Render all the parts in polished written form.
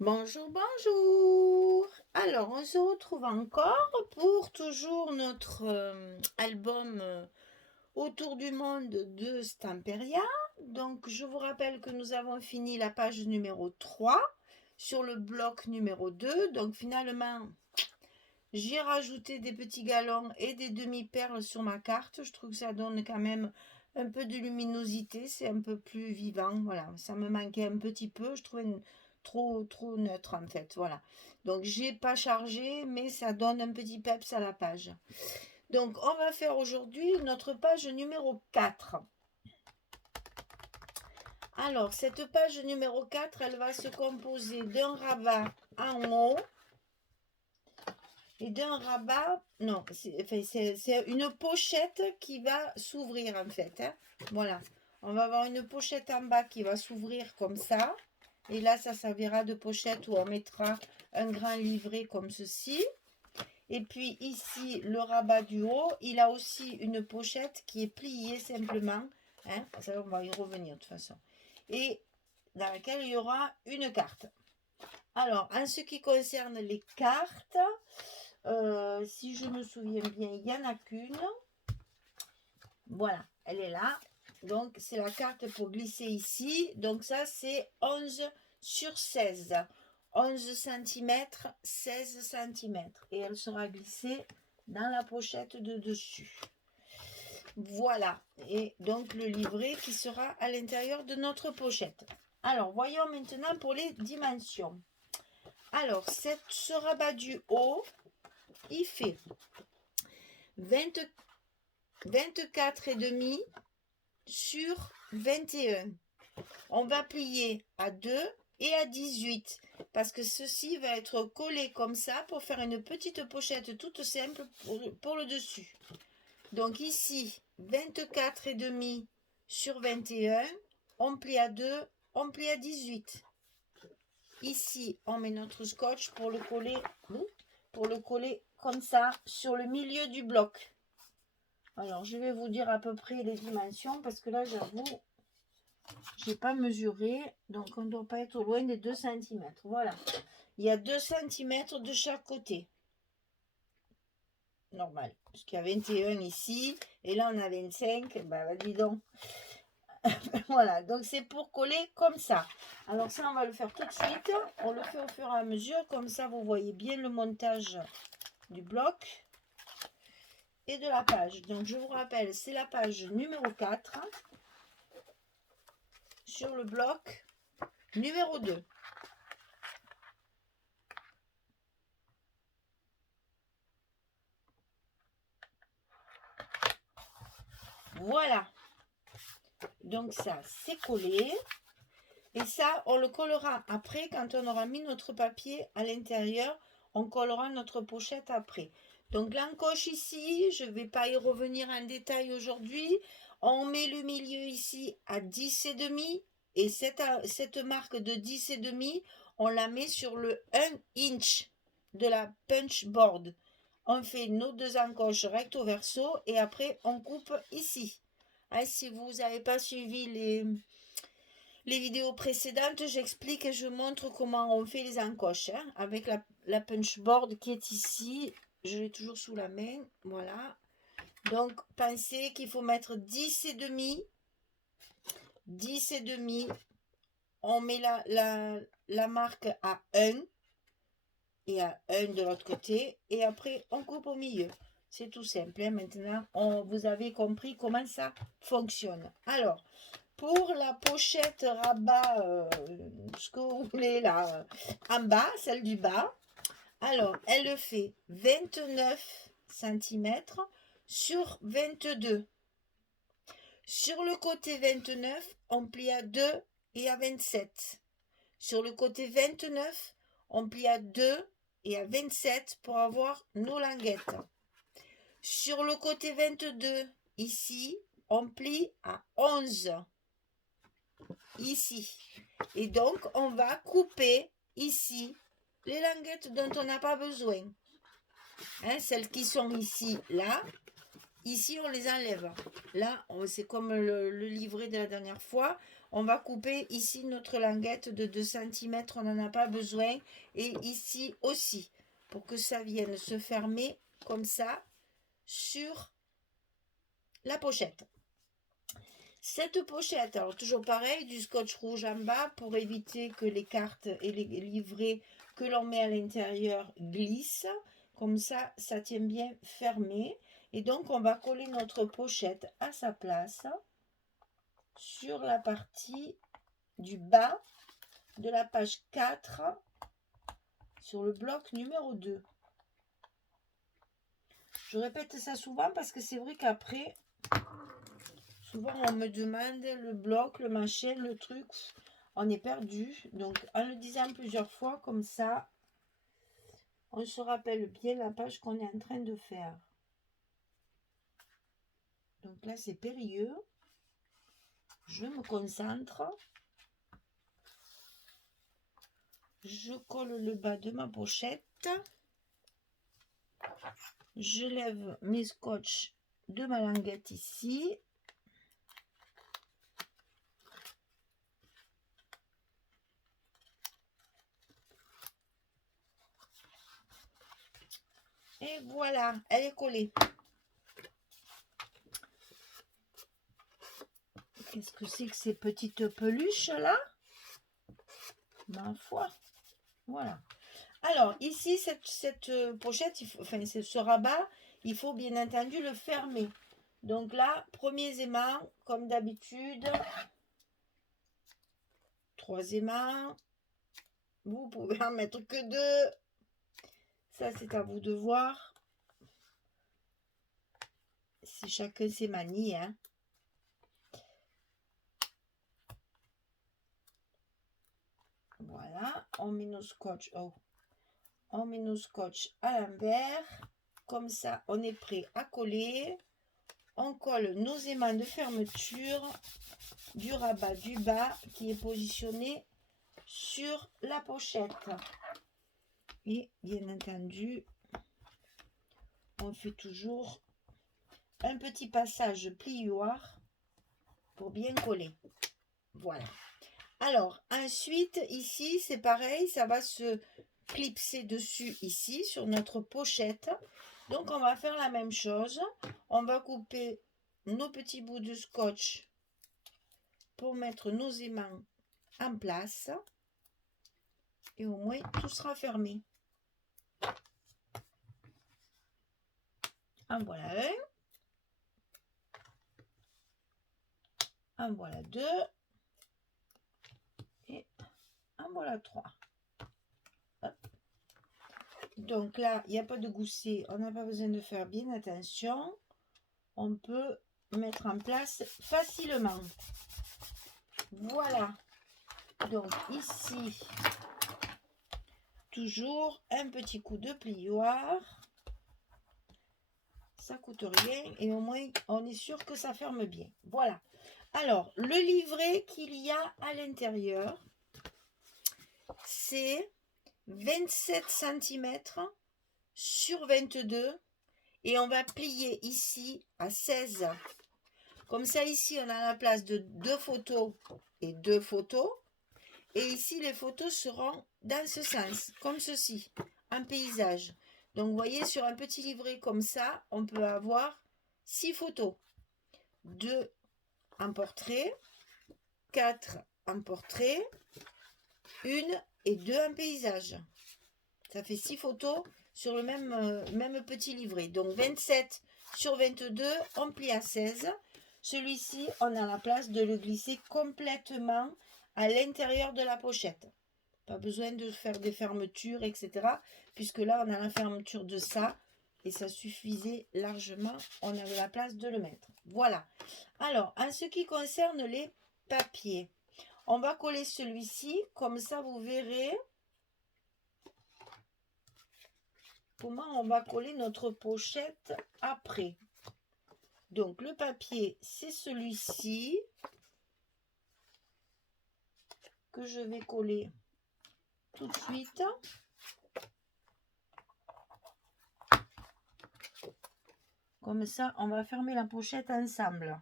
Bonjour, bonjour. Alors, on se retrouve encore pour toujours notre album Autour du monde de Stamperia. Donc, je vous rappelle que nous avons fini la page numéro 3 sur le bloc numéro 2. Donc, finalement, j'ai rajouté des petits galons et des demi-perles sur ma carte. Je trouve que ça donne quand même un peu de luminosité. C'est un peu plus vivant. Voilà, ça me manquait un petit peu. Je trouvais trop neutre en fait. Voilà. Donc, j'ai pas chargé, mais ça donne un petit peps à la page. Donc, on va faire aujourd'hui notre page numéro 4. Alors, cette page numéro 4, elle va se composer d'un rabat en haut et d'un rabat. Non, c'est une pochette qui va s'ouvrir en fait, hein. Voilà. On va avoir une pochette en bas qui va s'ouvrir comme ça. Et là, ça servira de pochette où on mettra un grand livret comme ceci. Et puis ici, le rabat du haut, il a aussi une pochette qui est pliée simplement. Hein, ça, on va y revenir de toute façon. Et dans laquelle il y aura une carte. Alors, en ce qui concerne les cartes, si je me souviens bien, il n'y en a qu'une. Voilà, elle est là. Donc, c'est la carte pour glisser ici. Donc, ça, c'est 11 sur 16. 11 cm, 16 cm. Et elle sera glissée dans la pochette de dessus. Voilà. Et donc, le livret qui sera à l'intérieur de notre pochette. Alors, voyons maintenant pour les dimensions. Alors, ce rabat du haut, il fait 24,5 sur 21. On va plier à 2 et à 18 parce que ceci va être collé comme ça pour faire une petite pochette toute simple pour le dessus. Donc ici, 24,5 sur 21, on plie à 2, on plie à 18. Ici, on met notre scotch pour le coller comme ça sur le milieu du bloc. Alors, je vais vous dire à peu près les dimensions parce que là, j'avoue, j'ai pas mesuré. Donc, on ne doit pas être loin des 2 cm. Voilà. Il y a 2 cm de chaque côté. Normal. Parce qu'il y a 21 ici. Et là, on a 25. Bah, dis donc. Voilà. Donc, c'est pour coller comme ça. Alors, ça, on va le faire tout de suite. On le fait au fur et à mesure. Comme ça, vous voyez bien le montage du bloc et de la page. Donc, je vous rappelle, c'est la page numéro 4 sur le bloc numéro 2. Voilà. Donc ça, c'est collé. Et ça, on le collera après quand on aura mis notre papier à l'intérieur. On collera notre pochette après. Donc l'encoche ici, je ne vais pas y revenir en détail aujourd'hui. On met le milieu ici à 10,5. Et cette marque de 10,5, on la met sur le 1 inch de la punch board. On fait nos deux encoches recto verso et après on coupe ici. Hein, si vous n'avez pas suivi les vidéos précédentes, j'explique et je montre comment on fait les encoches. Hein, avec la punch board qui est ici. Je l'ai toujours sous la main. Voilà. Donc, pensez qu'il faut mettre 10,5. 10,5. On met la marque à 1 et à 1 de l'autre côté. Et après, on coupe au milieu. C'est tout simple. Hein. Maintenant, vous avez compris comment ça fonctionne. Alors, pour la pochette rabat, ce que vous voulez là, en bas, celle du bas, alors, elle fait 29 cm sur 22. Sur le côté 29, on plie à 2 et à 27. Sur le côté 29, on plie à 2 et à 27 pour avoir nos languettes. Sur le côté 22, ici, on plie à 11. Ici. Et donc, on va couper ici les languettes dont on n'a pas besoin. Hein, celles qui sont ici, là. Ici, on les enlève. Là, c'est comme le livret de la dernière fois. On va couper ici notre languette de 2 cm, on n'en a pas besoin. Et ici aussi, pour que ça vienne se fermer comme ça sur la pochette. Cette pochette, alors toujours pareil, du scotch rouge en bas pour éviter que les cartes et les livrets que l'on met à l'intérieur glissent. Comme ça, ça tient bien fermé. Et donc, on va coller notre pochette à sa place sur la partie du bas de la page 4 sur le bloc numéro 2. Je répète ça souvent parce que c'est vrai qu'après, souvent on me demande le bloc, le machin, le truc, on est perdu. Donc en le disant plusieurs fois comme ça, on se rappelle bien la page qu'on est en train de faire. Donc là c'est périlleux. Je me concentre. Je colle le bas de ma pochette. Je lève mes scotch de ma languette ici. Et voilà, elle est collée. Qu'est-ce que c'est que ces petites peluches là? Ma foi. Voilà. Alors, ici, cette pochette, enfin, ce rabat, il faut bien entendu le fermer. Donc là, premier aimant, comme d'habitude. 3 aimants. Vous pouvez en mettre que 2. Ça, c'est à vous de voir. C'est chacun ses manies, hein. Voilà, on met nos scotch. Oh. On met nos scotch à l'envers. Comme ça, on est prêt à coller. On colle nos aimants de fermeture du rabat du bas qui est positionné sur la pochette. Et bien entendu, on fait toujours un petit passage plioir pour bien coller. Voilà. Alors, ensuite, ici, c'est pareil, ça va se clipser dessus ici, sur notre pochette. Donc, on va faire la même chose. On va couper nos petits bouts de scotch pour mettre nos aimants en place. Et au moins, tout sera fermé. En voilà un. En voilà 2. Et en voilà 3. Hop. Donc là, il n'y a pas de gousset. On n'a pas besoin de faire bien attention. On peut mettre en place facilement. Voilà. Donc ici, toujours un petit coup de plioir. Ça coûte rien et au moins on est sûr que ça ferme bien. Voilà. Alors, le livret qu'il y a à l'intérieur, c'est 27 cm sur 22 et on va plier ici à 16. Comme ça, ici, on a la place de 2 photos et 2 photos. Et ici, les photos seront dans ce sens, comme ceci, en paysage. Donc, vous voyez, sur un petit livret comme ça, on peut avoir 6 photos. 2 en portrait, 4 en portrait, 1 et 2 en paysage. Ça fait 6 photos sur le même petit livret. Donc 27 sur 22, on plie à 16. Celui-ci, on a la place de le glisser complètement à l'intérieur de la pochette. Pas besoin de faire des fermetures, etc. Puisque là, on a la fermeture de ça. Et ça suffisait largement. On avait la place de le mettre. Voilà. Alors, en ce qui concerne les papiers, on va coller celui-ci. Comme ça, vous verrez comment on va coller notre pochette après. Donc, le papier, c'est celui-ci que je vais coller tout de suite. Comme ça, on va fermer la pochette ensemble.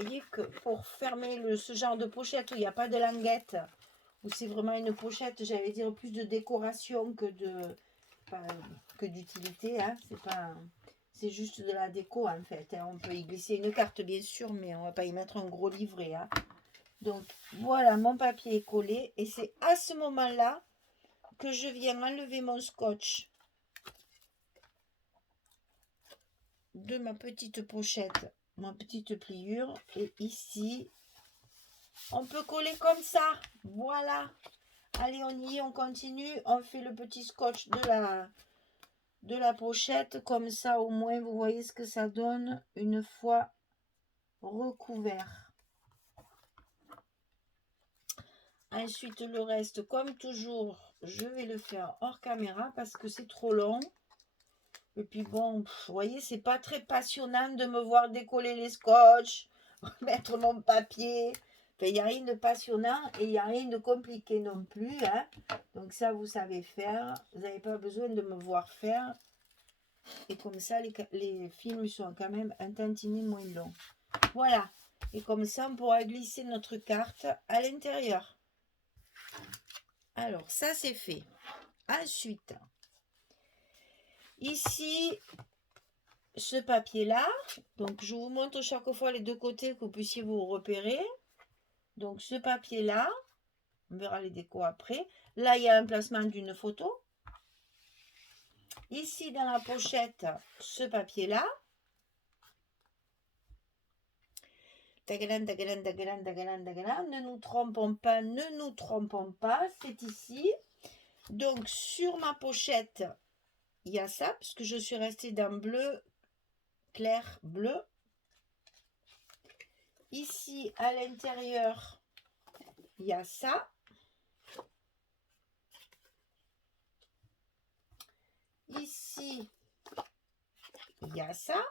voyez que pour fermer ce genre de pochette où il n'y a pas de languette, où c'est vraiment une pochette, j'allais dire plus de décoration que d'utilité, hein. C'est juste de la déco en fait, hein. On peut y glisser une carte bien sûr, mais on va pas y mettre un gros livret, hein. Donc voilà, mon papier est collé et c'est à ce moment-là que je viens enlever mon scotch de ma petite pochette, ma petite pliure, et ici on peut coller comme ça. Voilà, allez, on y est, on continue, on fait le petit scotch de la pochette comme ça, au moins vous voyez ce que ça donne une fois recouvert. Ensuite le reste, comme toujours, je vais le faire hors caméra parce que c'est trop long. Et puis bon, vous voyez, c'est pas très passionnant de me voir décoller les scotch, mettre mon papier. Enfin, il n'y a rien de passionnant et il n'y a rien de compliqué non plus, hein. Donc ça, vous savez faire. Vous n'avez pas besoin de me voir faire. Et comme ça, les films sont quand même un tantinet moins longs. Voilà. Et comme ça, on pourra glisser notre carte à l'intérieur. Alors, ça, c'est fait. Ensuite, ici, ce papier-là, donc je vous montre chaque fois les deux côtés que vous puissiez vous repérer. Donc, ce papier-là, on verra les décos après. Là, il y a un placement d'une photo. Ici, dans la pochette, ce papier-là. Ne nous trompons pas, ne nous trompons pas, c'est ici. Donc, sur ma pochette, il y a ça, puisque je suis restée dans bleu, clair, bleu. Ici, à l'intérieur, il y a ça. Ici, il y a ça.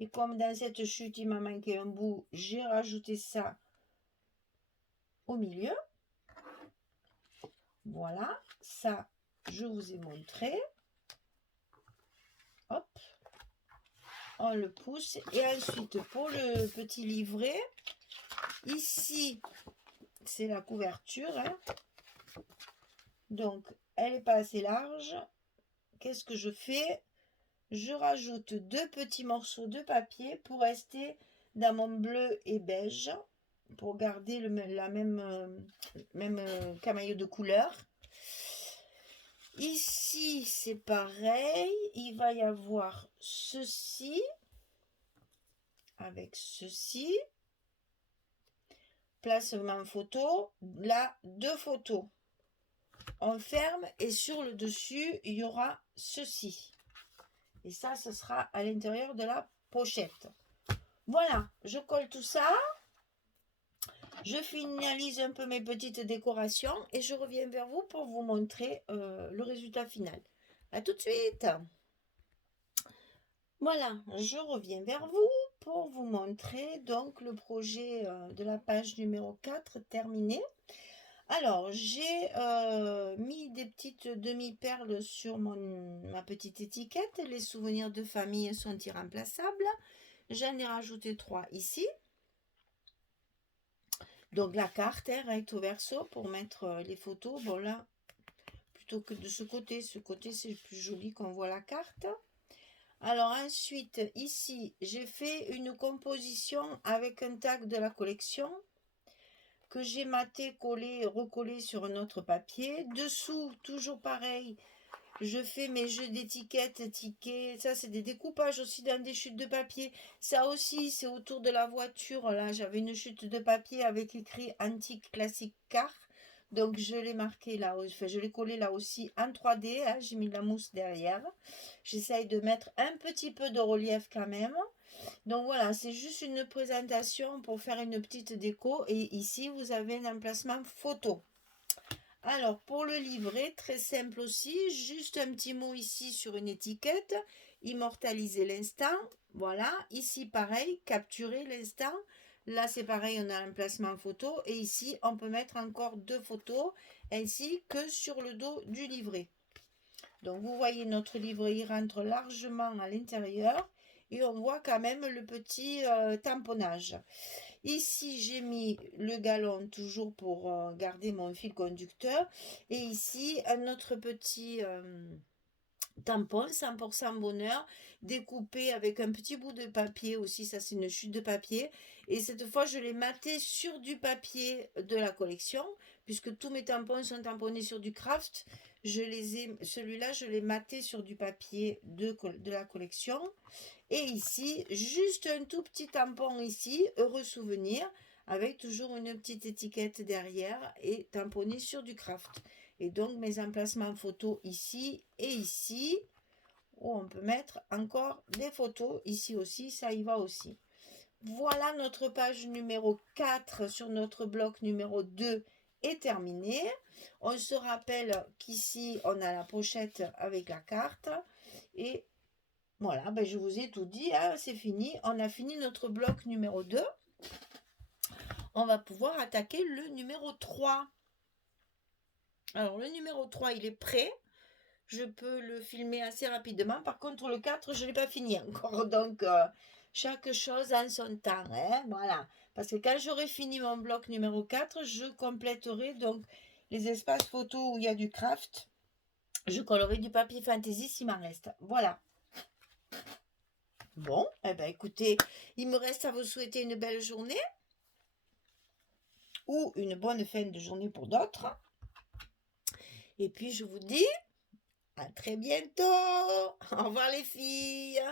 Et comme dans cette chute, il m'a manqué un bout, j'ai rajouté ça au milieu. Voilà, ça, je vous ai montré. Hop, on le pousse. Et ensuite, pour le petit livret, ici, c'est la couverture, hein. Donc, elle n'est pas assez large. Qu'est-ce que je fais? Je rajoute deux petits morceaux de papier pour rester dans mon bleu et beige, pour garder la même camailleux de couleur. Ici, c'est pareil. Il va y avoir ceci avec ceci. Placement photo. Là, deux photos. On ferme et sur le dessus, il y aura ceci. Et ça, ce sera à l'intérieur de la pochette. Voilà, je colle tout ça. Je finalise un peu mes petites décorations et je reviens vers vous pour vous montrer le résultat final. A tout de suite. Voilà, je reviens vers vous pour vous montrer donc le projet de la page numéro 4 terminé. Alors, j'ai mis des petites demi-perles sur ma petite étiquette. Les souvenirs de famille sont irremplaçables. J'en ai rajouté 3 ici. Donc, la carte, hein, recto verso, pour mettre les photos. Bon, là, plutôt que de ce côté c'est plus joli qu'on voit la carte. Alors, ensuite, ici, j'ai fait une composition avec un tag de la collection que j'ai maté, collé, recollé sur un autre papier. Dessous, toujours pareil, je fais mes jeux d'étiquettes, tickets. Ça, c'est des découpages aussi dans des chutes de papier. Ça aussi, c'est autour de la voiture. Là, j'avais une chute de papier avec écrit antique classique car. Donc, je l'ai marqué là, enfin, je l'ai collé là aussi en 3D. Hein, j'ai mis la mousse derrière. J'essaye de mettre un petit peu de relief quand même. Donc voilà, c'est juste une présentation pour faire une petite déco. Et ici, vous avez un emplacement photo. Alors, pour le livret, très simple aussi. Juste un petit mot ici sur une étiquette. Immortaliser l'instant. Voilà. Ici, pareil, capturer l'instant. Là, c'est pareil, on a un emplacement photo. Et ici, on peut mettre encore 2 photos, ainsi que sur le dos du livret. Donc, vous voyez, notre livret, il rentre largement à l'intérieur. et on voit quand même le petit tamponnage. Ici, j'ai mis le galon toujours pour garder mon fil conducteur. Et ici, un autre petit tampon 100% bonheur, découpé avec un petit bout de papier aussi. Ça, c'est une chute de papier. Et cette fois, je l'ai maté sur du papier de la collection, puisque tous mes tampons sont tamponnés sur du craft. Celui-là, je l'ai maté sur du papier de la collection. Et ici, juste un tout petit tampon ici, heureux souvenir, avec toujours une petite étiquette derrière et tamponné sur du craft. Et donc mes emplacements photos ici et ici, où on peut mettre encore des photos ici aussi, ça y va aussi. Voilà, notre page numéro 4 sur notre bloc numéro 2 est terminée. On se rappelle qu'ici, on a la pochette avec la carte. Et voilà, ben je vous ai tout dit, hein, c'est fini. On a fini notre bloc numéro 2. On va pouvoir attaquer le numéro 3. Alors, le numéro 3, il est prêt. Je peux le filmer assez rapidement. Par contre, le 4, je ne l'ai pas fini encore. Donc, chaque chose en son temps. Hein, voilà. Parce que quand j'aurai fini mon bloc numéro 4, je compléterai donc les espaces photos où il y a du craft. Je collerai du papier fantaisie s'il m'en reste. Voilà. Bon, eh ben écoutez, il me reste à vous souhaiter une belle journée ou une bonne fin de journée pour d'autres. Et puis je vous dis à très bientôt. Au revoir les filles.